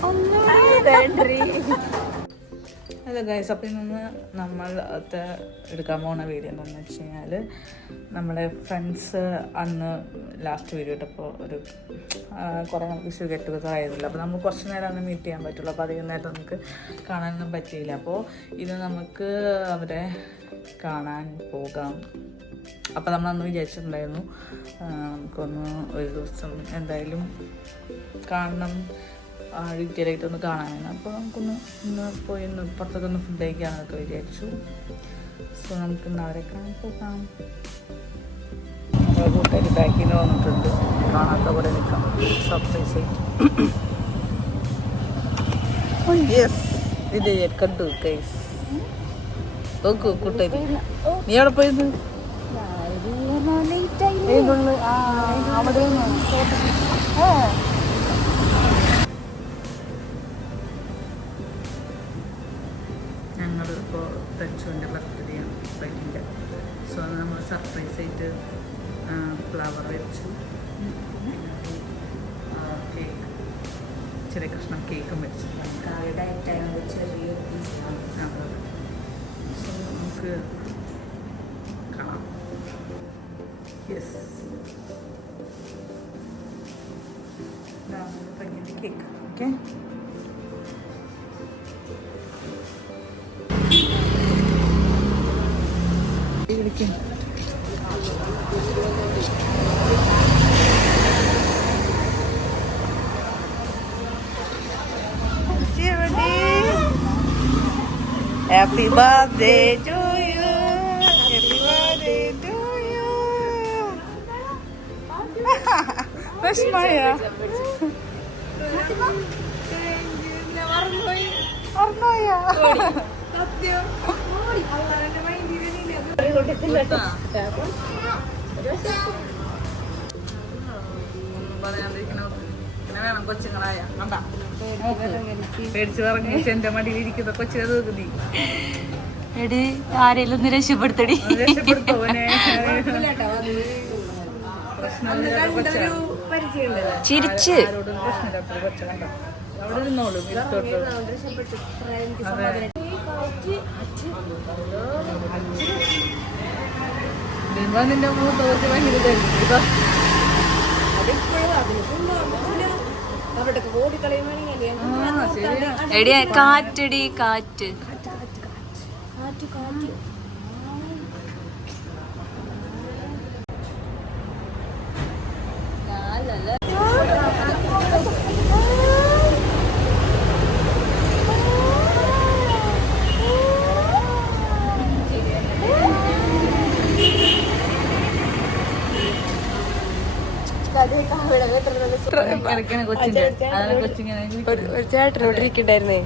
Hello guys, അപ്പം ഇന്ന് നമ്മൾ എടുക്കാൻ പോകുന്ന വീഡിയോ എന്താണെന്ന് വെച്ച് കഴിഞ്ഞാൽ നമ്മുടെ ഫ്രണ്ട്സ് അന്ന് ലാസ്റ്റ് വീഡിയോ ഇട്ടപ്പോൾ കുറേ നമുക്ക് ഗെറ്റ് ടുഗദർ ആയിരുന്നില്ല. അപ്പോൾ നമുക്ക് കുറച്ച് നേരം അന്ന് മീറ്റ് ചെയ്യാൻ പറ്റുള്ളൂ. അപ്പോൾ അധികം നേരം നമുക്ക് കാണാനൊന്നും പറ്റിയില്ല. അപ്പോൾ ഇത് നമുക്ക് അവരെ കാണാൻ പോകാം. അപ്പോൾ നമ്മളന്ന് വിചാരിച്ചിട്ടുണ്ടായിരുന്നു നമുക്കൊന്ന് ഒരു ദിവസം എന്തായാലും കാണണം, ഡീറ്റെയിൽ ആയിട്ടൊന്ന് കാണാനാണ്. അപ്പോൾ നമുക്കൊന്ന് പോയി പുറത്തൊക്കെ ഒന്ന് ഫുഡ് കഴിക്കാമെന്നൊക്കെ വിചാരിച്ചു. സോ നമുക്കിന്ന് അവരെ കാണാൻ പോകാം. കൂട്ടുകാർ ബാക്കിന് വന്നിട്ടുണ്ട്, കാണാത്ത പോലെ നിൽക്കാം. സർപ്രൈസ് യെസ് ഇത് കണ്ടു ഗൈസ്. നോക്കൂ കൂട്ടുകാർ, നീ എവിടെ പോയത്? അവിടെ ഞങ്ങളിപ്പോൾ തെച്ചുവിൻ്റെ ബർത്ത്ഡേ ആണ് ഫ്രണ്ടിൻ്റെ. സോ അത് നമ്മൾ സർപ്രൈസ് ആയിട്ട് ഫ്ലവർ വെച്ചു, കേക്ക്, ചെറിയ കഷ്ണം കേക്കും വെച്ചു. സോ നമുക്ക് കാണാം. യെസ്, ഫ്രണ്ടിൻ്റെ കേക്ക്. ഓക്കെ, വിളിക്കും. Happy birthday to you. Happy birthday to you. Rashmaya. Arnoya. Satyam. വേണം കൊച്ചുങ്ങളായ പേടിച്ചു പറഞ്ഞ എന്റെ മടിയിലിരിക്കുന്ന കൊച്ചുകൾ നീ എടി ആരെങ്കിലും ഒന്ന് രക്ഷപ്പെടുത്തടി. ചിരിച്ച് അവിടെ ഇരുന്നോളൂ. നിന്റെ മുഖത്ത് വെച്ച് ഭയങ്കര എടിയ കാറ്റടി കാറ്റ്. ഒരു ചേട്ടനോട് ഇരിക്കണ്ടായിരുന്നേ.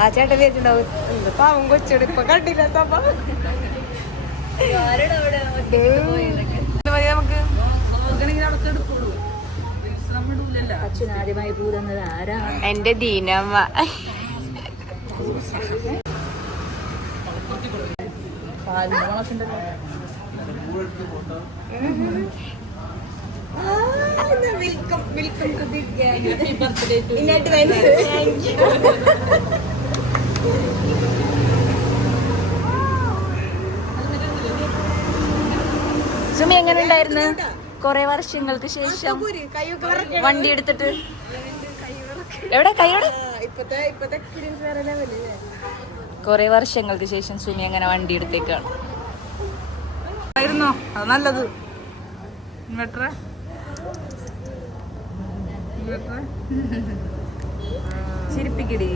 ആ ചേട്ടൻ വിചാരിച്ചിട്ടുണ്ടാവും പാവം കൊച്ചോട് ഇപ്പൊ കണ്ടില്ല. നമുക്ക് എന്റെ ദീനമ്മ welcome welcome to the gang. Happy birthday too in advance. Thank you. Sumi എങ്ങനെ ഉണ്ടായിരുന്നു? കൊറേ വർഷങ്ങൾക്ക് ശേഷം വണ്ടി എടുത്തിട്ട് എവിടെ കൈയോടെ കൊറേ വർഷങ്ങൾക്ക് ശേഷം സുമി അങ്ങനെ വണ്ടി എടുത്തേക്കാണ്. അത് നല്ലത്. ചിരിപ്പിക്കടി.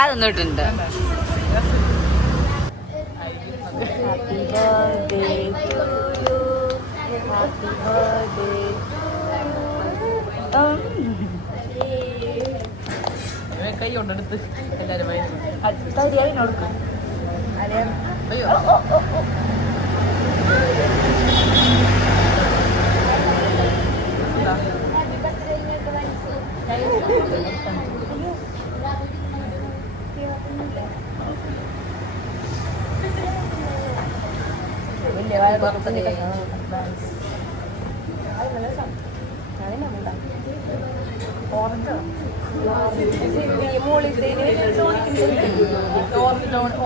അതൊന്നും ഇട്ടുണ്ട്. Happy birthday to you. Happy birthday. കൈ കൊണ്ടെടുത്ത് എല്ലാരും തരി അതിനൊടുക്കും അയ്യോ വലിയ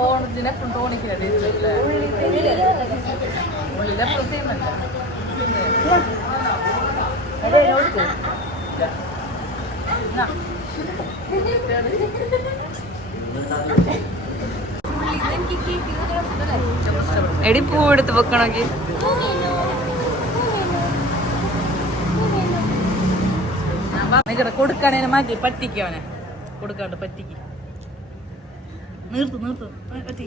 ഓറഞ്ചിനെ ടോണിക്കില്ല ഉള്ളിലെ പ്രത്യേകമല്ല എടി പൂ എടുത്ത് വെക്കണമെങ്കിൽ കൊടുക്കണേനെ മാറ്റി പറ്റിക്ക് അവനെ കൊടുക്കാണ്ട് പറ്റിക്ക് നിർത്ത് പറ്റി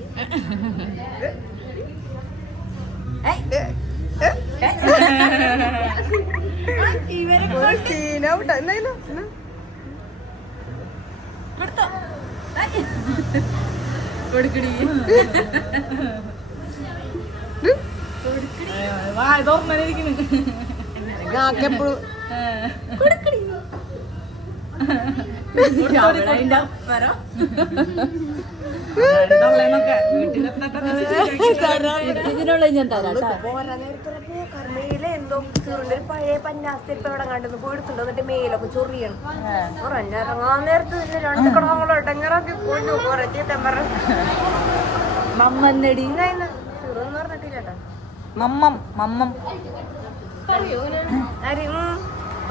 കൊടുക്കടി വാ തോന്നിരിക്കുന്നു ഇതിനുള്ള ഞാൻ തരാം എന്തോ ഒരു പഴയ പന്നാസ്തിരിപ്പ് എവിടെ കണ്ടെന്ന് പോയിട്ടുണ്ടോ എന്നിട്ട് മേലൊക്കെ ചൊറിയണം ഇറങ്ങാൻ നേരത്ത് രണ്ട് കടങ്ങളോ ഇടങ്ങറാക്കി കൊണ്ടു കുറെ ചീത്തമ്മ മമ്മന്നടി ചുറന്ന് പറഞ്ഞിട്ടില്ലേട്ടാ മമ്മം മമ്മം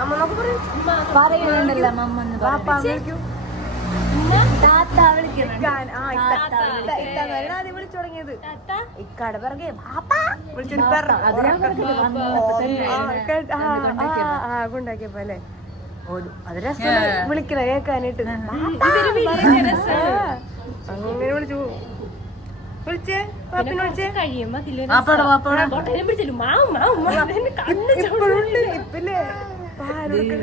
അമ്മ നോക്ക് പറയും പറയുന്നുണ്ടല്ലോ മമ്മന്ന് പാപ്പാ വിളിക്കൂ വിളിച്ചു തുടങ്ങിയത് ഇക്കാടെ പിറകെ കൊണ്ടാക്കിയപ്പോ അല്ലേ അത് രസം വിളിക്കണ കേക്കാനായിട്ട് അങ്ങനെ വിളിച്ചു വിളിച്ചേ പാപ്പിനെ വിളിച്ചേ ഇപ്പോഴുണ്ട് ഇപ്പില്ലേ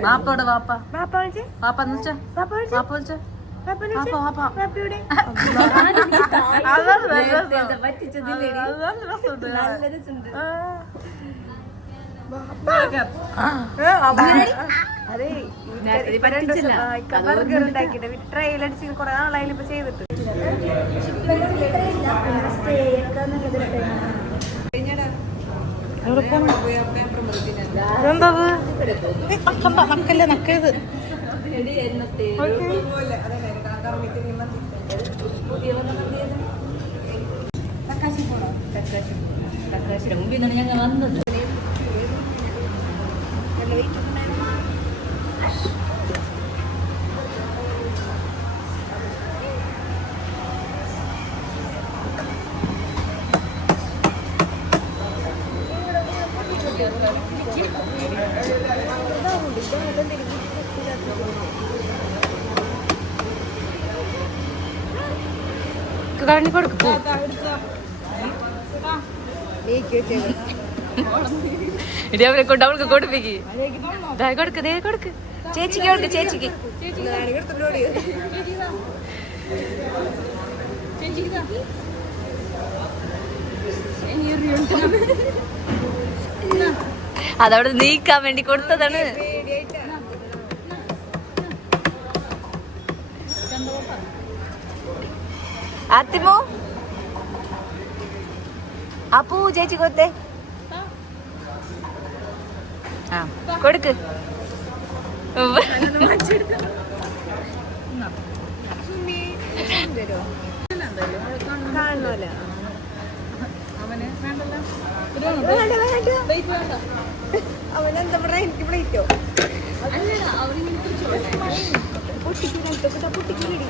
വാപ്പയുടെ വാപ്പ പാപ്പ വിളിച്ചേ വാപ്പ എന്ന് വെച്ചാ പാപ്പ വിളിച്ചേ വാപ്പ വെച്ചാ പാപ്പയുടെ അതെ ബർഗർ ഉണ്ടാക്കിട്ട് ട്രെയിൽ അടിച്ച് കുറെ നാളായാലും ഇപ്പൊ ചെയ്തിട്ട് നക്കല്ലേ നക്കേത് തക്കാശിയുടെ മുമ്പിൽ നിന്നാണ് ഞങ്ങൾ വന്നത്. കണ്ണി കൊടുക്കൂ ഇടി അവരെ കൊണ്ട് അവൾക്ക് കൊടുപ്പിക്ക് കൊടുക്ക് ദേ കൊടുക്ക് ചേച്ചിക്ക് കൊടുക്ക് ചേച്ചിക്ക് അതവിടെ നീക്കാൻ വേണ്ടി കൊടുത്തതാണ്. ആത്തിമോ അപ്പൂ ചേച്ചി കൊത്തേ ആ കൊടുക്ക് കാണുമല്ലോ അവനെന്താ പറയാ എനിക്ക് പ്ലേറ്റോ പൊട്ടിക്കില്ലടി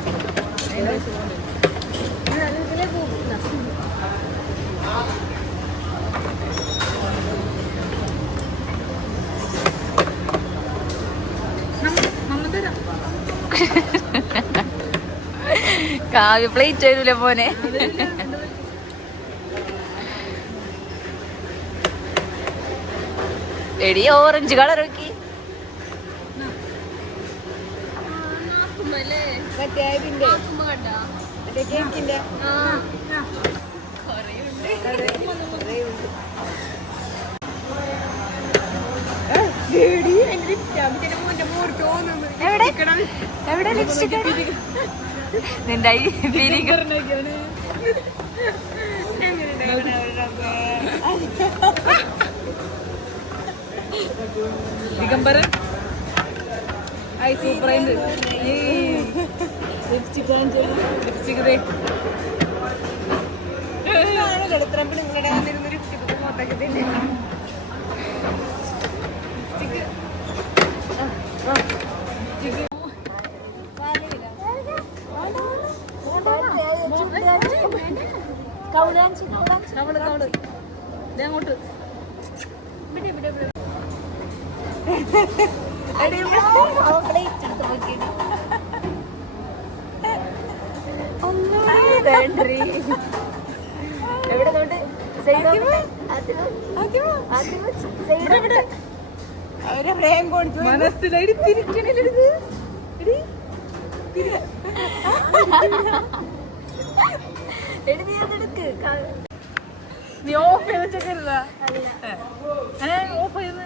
കാവ്യ പ്ലേറ്റ് തരൂല മോനെ. എടി ഓറഞ്ച് കളർ നോക്കി മറ്റേ ഇതിന്റെ മറ്റേ കേക്കിന്റെ എവിടെ ലിപ്സ്റ്റിക് നിന്റെ ദിഗംബർ ഐ സൂപ്പർ ആയിട്ട് ലിപ്സ്റ്റിക് ലിപ്സ്റ്റിക് നിങ്ങളുടെ വന്നിരുന്ന ലിപ്സ്റ്റിക് മൊത്തമൊക്കെ തന്നെ അങ്ങോട്ട് എവിടെ തൊട്ട് മനസ്സിലായി തിരിക്കണില്ലെടുക്ക് നീ ഓഫ് ചെയ്ത് വെച്ചേക്കരുത ഓഫ് ചെയ്ത്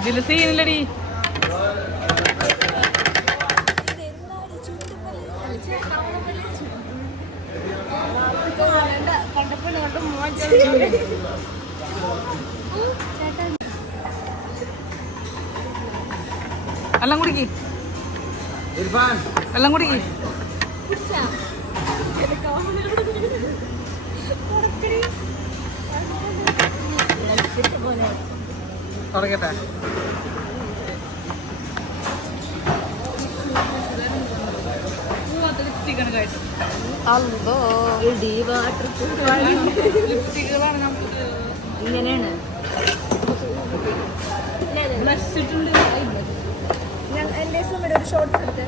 ഇതില് സീനില്ലടി വെള്ളം കുടിക്ക് വെള്ളം കുടിക്ക് തുടങ്ങട്ടെ ഇങ്ങനെയാണ് എന്റെ സുമയുടെ ഒരു ഷോർട്സ് എടുത്ത്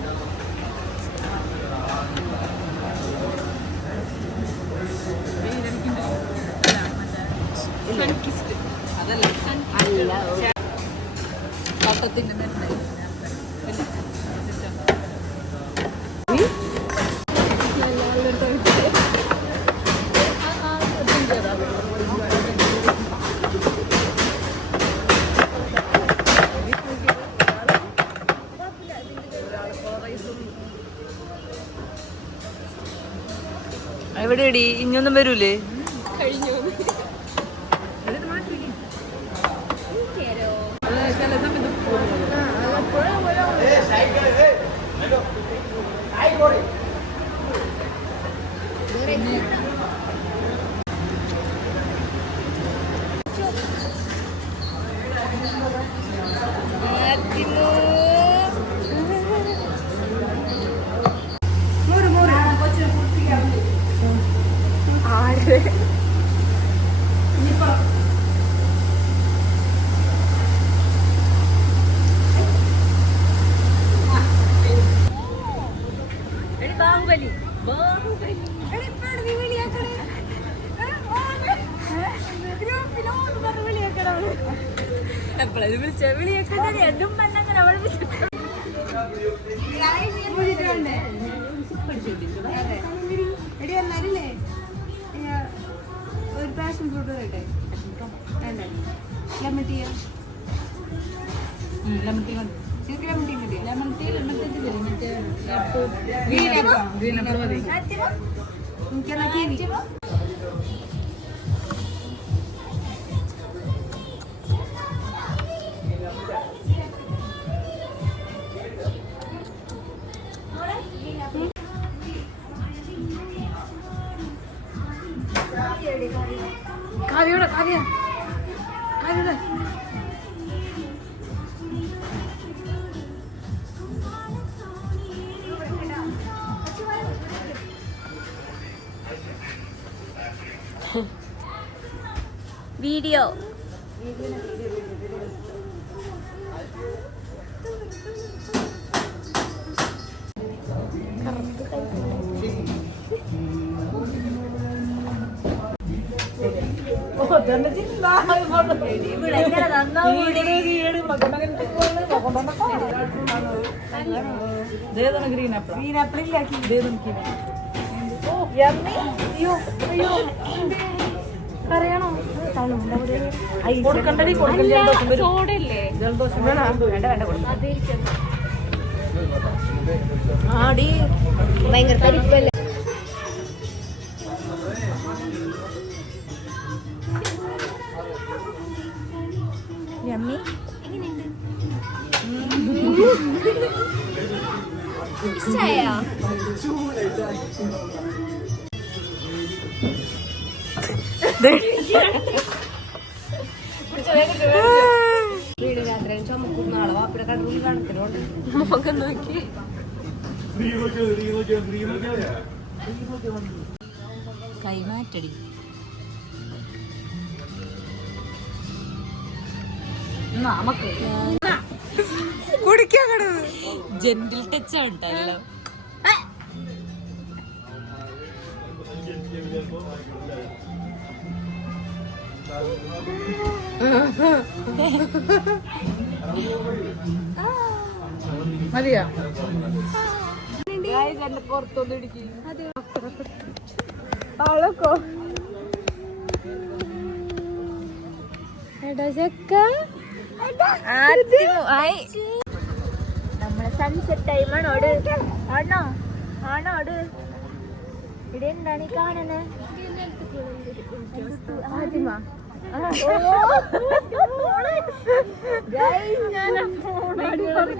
എവിടെയടി ഇനിയൊന്നും വരൂലേ എപ്പോഴും വിളിച്ച വിളിയൊക്കെ എന്നും പെണ്ണങ്ങനെ അവൾ എടി എന്നാലേ ഒരു പാഷൻ ഫ്രൂട്ട് കേട്ടെ ലെമൺ ടീ ലെമൺ ടീ എനിക്ക് ലെമൺ ടീ കിട്ടിയ ലെമൺ ടീ ഗ്രീൻ ആപ്പിൾ മതി എനിക്കെന്നാ കിവി കാവ്യോടെ കാവ്യ കാവ്യോടെ വീഡിയോ ഗ്രീൻ ആപ്പിൾ പറയണോ കൊടുക്കണ്ടടി ജലദോഷം ആടി ഭയങ്കര തരിപ്പല്ലേ യമ്മി വീട് രാത്രി ചുമക്കും നാളെ വാപ്പിടെ കടലിൽ കാണത്തിലുണ്ട് മുഖം നോക്കി കൈമാറ്റടി നമുക്ക് കുടിക്കാൻ ജെന്റിൽ ടച്ച് ഉണ്ടല്ലോ. മതിയാ പുറത്തൊന്നും ഇടിക്കും. നമ്മളെ സൺസെറ്റ് ടൈമാണോട് ആണോ ആണോട് ഇവിടെ എന്താണ് ഈ കാണുന്നത് ആദ്യമാ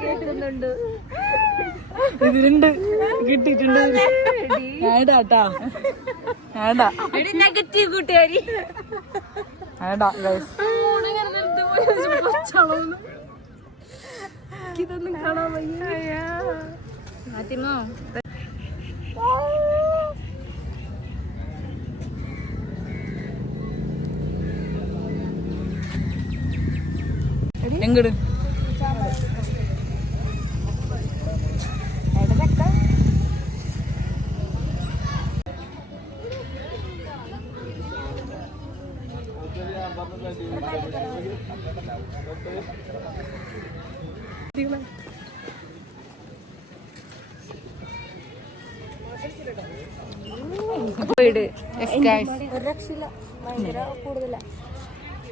കേട്ടുന്നുണ്ട് ഇതിലുണ്ട് കിട്ടിയിട്ടുണ്ട് വേണ്ടാട്ടാ വേണ്ട നെഗറ്റീവ് കൂട്ടുകാരി വേണ്ട ഇതൊന്നും കാണാൻ വയ്യ ഫാത്തിമോ എങ്ങട്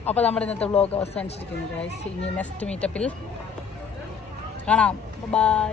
അപ്പൊ നമ്മുടെ ഇന്നത്തെ വ്ലോഗ് അവസാനിച്ചിരിക്കുന്നു ഗൈസ്. ഇനി നെക്സ്റ്റ് മീറ്റപ്പിൽ കാണാം. ബൈ.